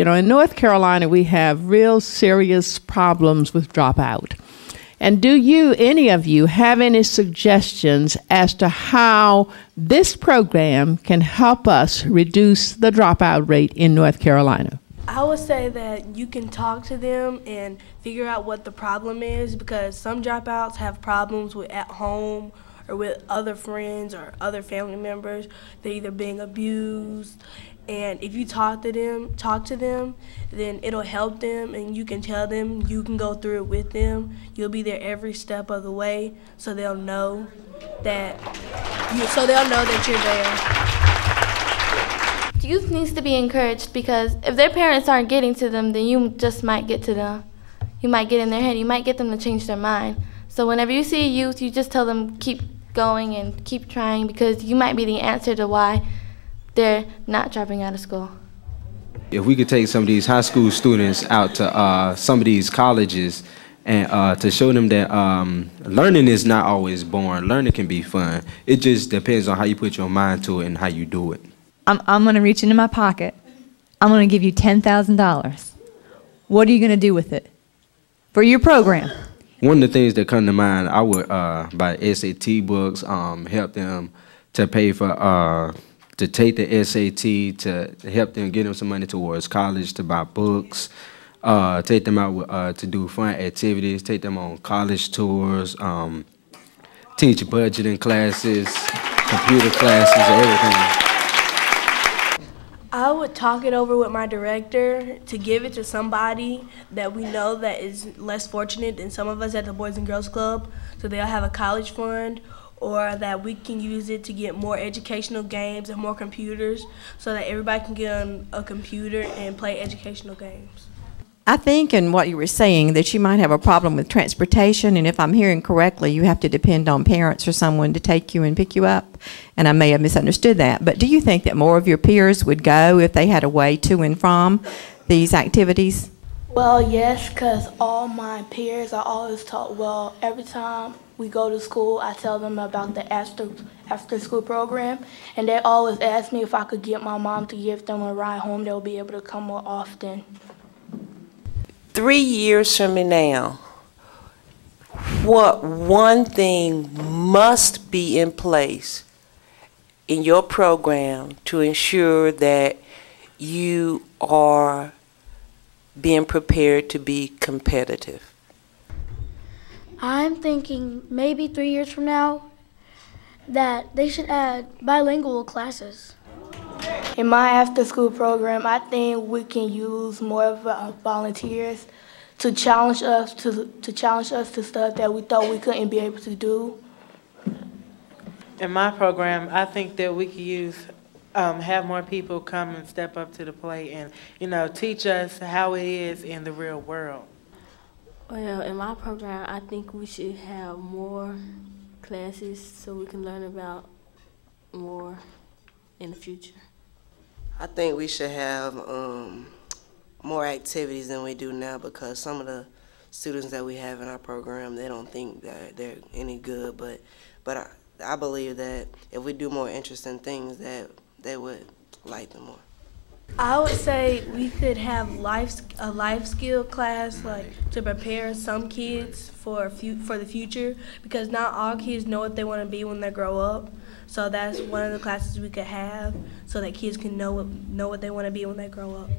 You know, in North Carolina, we have real serious problems with dropout. And do you, any of you, have any suggestions as to how this program can help us reduce the dropout rate in North Carolina? I would say that you can talk to them and figure out what the problem is, because some dropouts have problems with at home or with other friends or other family members. They're either being abused, and if you talk to them, then it'll help them, and you can tell them, you can go through it with them. You'll be there every step of the way, so they'll know that you're there. Youth needs to be encouraged, because if their parents aren't getting to them, then you just might get to them. You might get in their head. You might get them to change their mind. So whenever you see a youth, you just tell them keep going and keep trying, because you might be the answer to why they're not dropping out of school. If we could take some of these high school students out to some of these colleges and to show them that learning is not always boring. Learning can be fun. It just depends on how you put your mind to it and how you do it. I'm going to reach into my pocket. I'm going to give you $10,000. What are you going to do with it for your program? One of the things that come to mind, I would buy SAT books, help them to pay for to take the SAT, to help them get them some money towards college, to buy books, take them out to do fun activities, take them on college tours, teach budgeting classes, computer classes, everything. I would talk it over with my director to give it to somebody that we know that is less fortunate than some of us at the Boys and Girls Club, so they'll have a college fund, or that we can use it to get more educational games and more computers, so that everybody can get on a computer and play educational games. I think in what you were saying that you might have a problem with transportation, and if I'm hearing correctly, you have to depend on parents or someone to take you and pick you up, and I may have misunderstood that. But do you think that more of your peers would go if they had a way to and from these activities? Well, yes, because all my peers are always taught, well, every time we go to school, I tell them about the after school program, and they always ask me if I could get my mom to give them a ride home. They'll be able to come more often. 3 years from now, what one thing must be in place in your program to ensure that you are being prepared to be competitive? I'm thinking maybe 3 years from now that they should add bilingual classes. In my after-school program, I think we can use more of volunteers to challenge us to stuff that we thought we couldn't be able to do. In my program, I think that we could use have more people come and step up to the plate and teach us how it is in the real world. Well, in my program, I think we should have more classes so we can learn about more in the future. I think we should have more activities than we do now, because some of the students that we have in our program, they don't think that they're any good, but I believe that if we do more interesting things, that they would like them more. I would say we could have a life skill class, like to prepare some kids for the future, because not all kids know what they want to be when they grow up. So that's one of the classes we could have, so that kids can know what they want to be when they grow up.